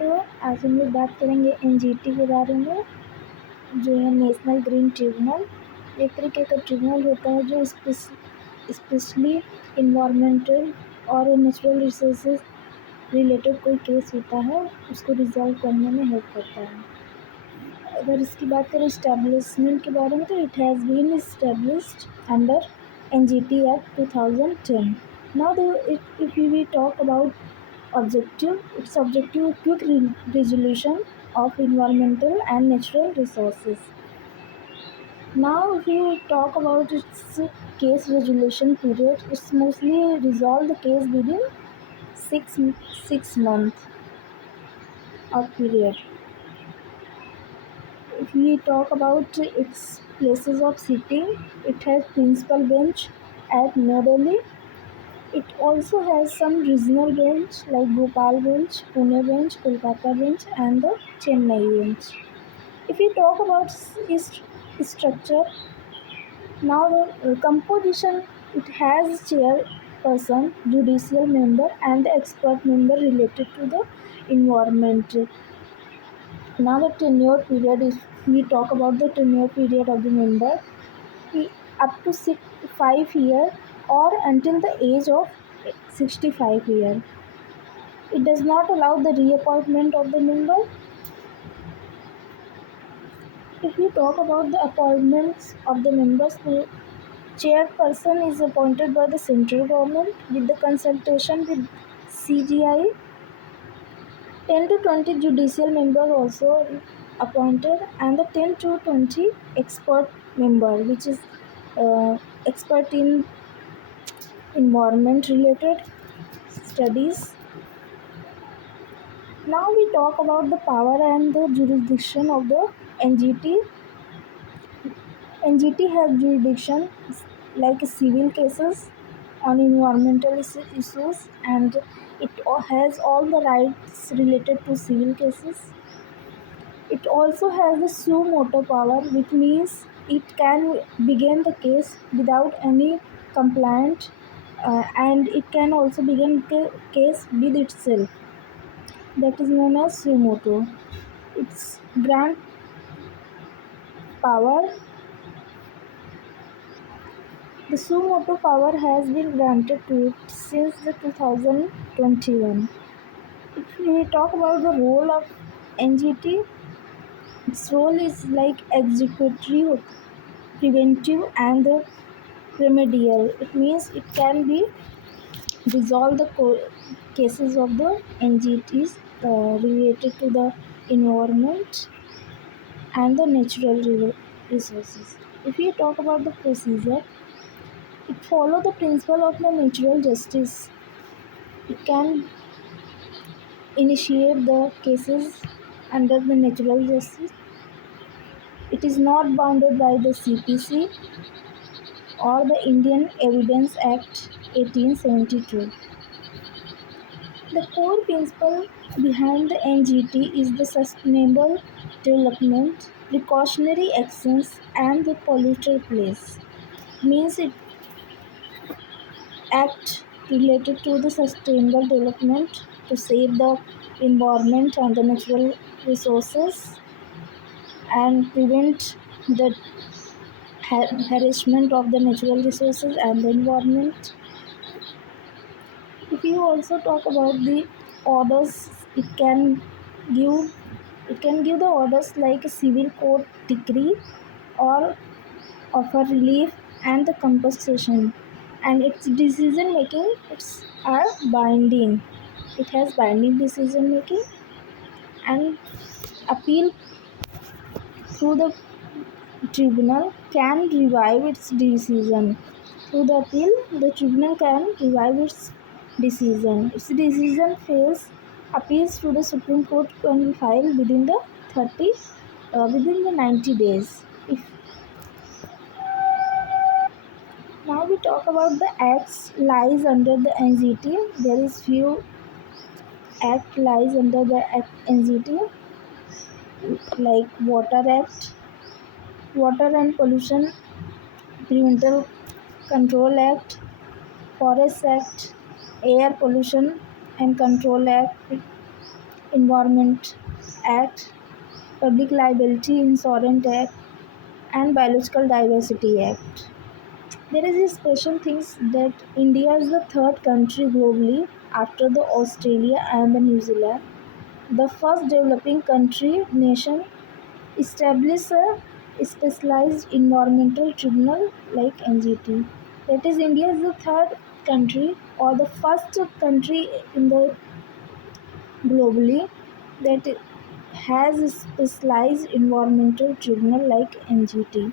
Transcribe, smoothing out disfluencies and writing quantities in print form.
तो आज हम लोग बात करेंगे एनजीटी के बारे में, जो है नेशनल ग्रीन ट्रिब्यूनल। एक तरीके का ट्रिब्यूनल होता है जो स्पेशली इन्वायरमेंटल और नेचुरल रिसोर्सेज रिलेटेड कोई केस होता है उसको रिजॉल्व करने में हेल्प करता है। अगर इसकी बात करें इस्टेब्लिशमेंट के बारे में, तो it has been established under NGT Act 2010. Now, if we talk about objective, its objective is quick resolution of environmental and natural resources. Now, if we talk about its case resolution period, it's mostly resolve the case within six months of period. If we talk about its places of sitting, it has principal bench at New Delhi. It also has some regional bench like Bhopal bench, Pune bench, Kolkata bench and the Chennai bench. If we talk about its structure, now the composition, it has chairperson, judicial member and the expert member related to the environment. Now the tenure period, if we talk about the tenure period of the member, up to 5 years or until the age of 65 years. It does not allow the reappointment of the member. If we talk about the appointments of the members, the chairperson is appointed by the central government with the consultation with CGI. 10 to 20 judicial members also appointed, and the 10 to 20 expert member, which is expert in environment related studies. Now we talk about the power and the jurisdiction of the NGT. NGT has jurisdiction like civil cases on environmental issues, and it has all the rights related to civil cases. It also has the suo motu power, which means it can begin the case without any complaint, and it can also begin the case with itself. That is known as suo motu. Its grant power. The suo motu power has been granted to it since the 2021. If we talk about the role of NGT, its role is like executory, preventive and remedial. It means it can be resolve the cases of the NGTs related to the environment and the natural resources. If we talk about the procedure, it follows the principle of the natural justice. It can initiate the cases under the natural justice. It is not bounded by the CPC or the Indian Evidence Act 1872. The core principle behind the NGT is the sustainable development, precautionary actions, and the polluter place. Means it act related to the sustainable development to save the environment and the natural resources and prevent the harassment of the natural resources and the environment. If you also talk about the orders, give it can give the orders like a civil court decree or offer relief and the compensation, and its decision making, it's are binding. It has binding decision making, and appeal through the tribunal can revive its decision. Through the appeal, the tribunal can revive its decision. Its decision fails, appeals to the Supreme Court can be filed within the 90 days. If now we talk about the acts lies under the NGT, there is few act lies under the NGT like Water Act, Water and Pollution Prevention Control Act, Forest Act, Air Pollution and Control Act, Environment Act, Public Liability Insurance Act, and Biological Diversity Act. There is a special things that India is the third country globally after the Australia and the New Zealand, the first developing country nation establish a specialized environmental tribunal like NGT. That is, India is the third country or the first country in the globally that has a specialized environmental tribunal like NGT.